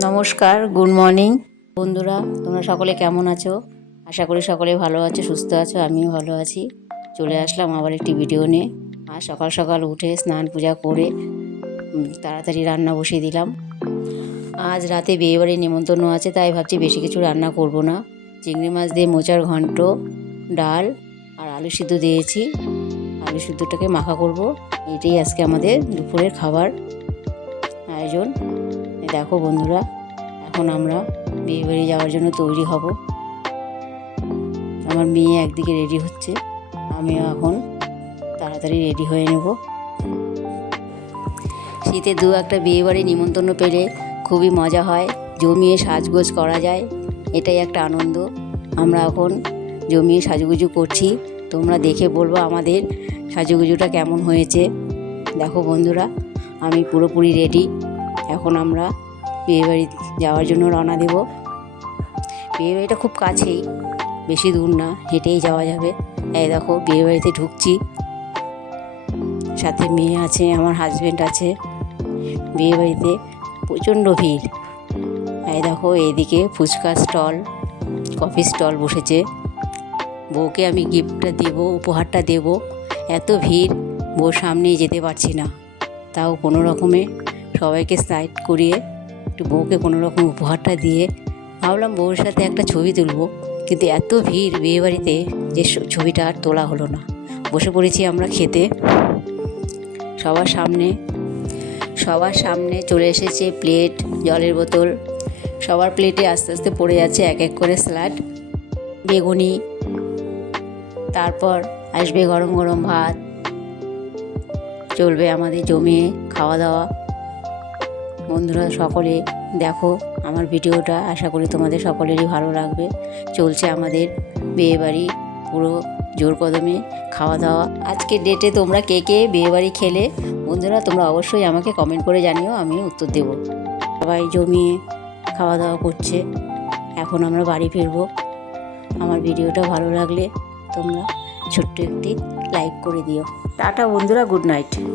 নমস্কার, good morning বন্ধুরা। তোমরা সকলে কেমন আছো? আশা করি সকলে ভালো আছো, সুস্থ আছো। আমিও ভালো আছি। চলে আসলাম আবার একটি ভিডিও নিয়ে। আর সকাল সকাল উঠে স্নান পূজা করে তাড়াতাড়ি রান্না বসিয়ে দিলাম। আজ রাতে বিয়েবাড়ির নেমন্তন্ন আছে, তাই ভাবছি বেশি কিছু রান্না করব না। চিংড়ি মাছ দিয়ে মোচার ঘন্ট, ডাল আর আলু সিদ্ধ দিয়েছি। আলু সিদ্ধটাকে মাখা করব। এটাই আজকে আমাদের দুপুরের খাবার আয়োজন। দেখো বন্ধুরা, এখন আমরা বিয়েবাড়ি যাওয়ার জন্য তৈরি হব। আমার মেয়ে একদিকে রেডি হচ্ছে, আমিও এখন তাড়াতাড়ি রেডি হয়ে নেব। শীতে দু একটা বিয়েবাড়ি নিমন্ত্রণ পেলে খুবই মজা হয়, জমিয়ে সাজগোজ করা যায়, এটাই একটা আনন্দ। আমরা এখন জমিয়ে সাজুগুজু করছি। তোমরা দেখে বলবো আমাদের সাজুগুজুটা কেমন হয়েছে। দেখো বন্ধুরা, আমি পুরোপুরি রেডি। এখন আমরা বিয়েবাড়ি যাওয়ার জন্য রওনা দেব। বিয়েবাড়িটা খুব কাছেই, বেশি দূর না, হেঁটেই যাওয়া যাবে। এই দেখো বিয়েবাড়িতে ঢুকছি, সাথে মেয়ে আছে, আমার হাজব্যান্ড আছে। বিয়েবাড়িতে প্রচণ্ড ভিড়। এই দেখো এইদিকে ফুচকা স্টল, কফি স্টল বসেছে। বউকে আমি গিফটটা দেব, উপহারটা দেব। এত ভিড়, বউর সামনেই যেতে পারছি না। তাও কোনো রকমে সবাইকে সাইড করিয়ে একটু বউকে কোনো রকম উপহারটা দিয়ে ভাবলাম বউর সাথে একটা ছবি তুলব। কিন্তু এত ভিড় বিয়েবাড়িতে যে ছবিটা আর তোলা হলো না। বসে পড়েছি আমরা খেতে। সবার সামনে চলে এসেছে প্লেট, জলের বোতল। সবার প্লেটে আস্তে আস্তে পড়ে যাচ্ছে এক এক করে স্যালাড, বেগুনি। তারপর আসবে গরম গরম ভাত। চলবে আমাদের জমিয়ে খাওয়া দাওয়া। বন্ধুরা সকলে দেখো আমার ভিডিওটা, আশা করি তোমাদের সকলেরই ভালো লাগবে। চলছে আমাদের বিয়েবাড়ি পুরো জোর কদমে খাওয়া দাওয়া। আজকের ডেটে তোমরা কে কে বিয়েবাড়ি খেলে বন্ধুরা, তোমরা অবশ্যই আমাকে কমেন্ট করে জানিও, আমি উত্তর দেব। সবাই জমিয়ে খাওয়া দাওয়া করছে। এখন আমরা বাড়ি ফিরবো। আমার ভিডিওটা ভালো লাগলে তোমরা ছোট্ট একটি লাইক করে দিও। টাটা বন্ধুরা, গুড নাইট।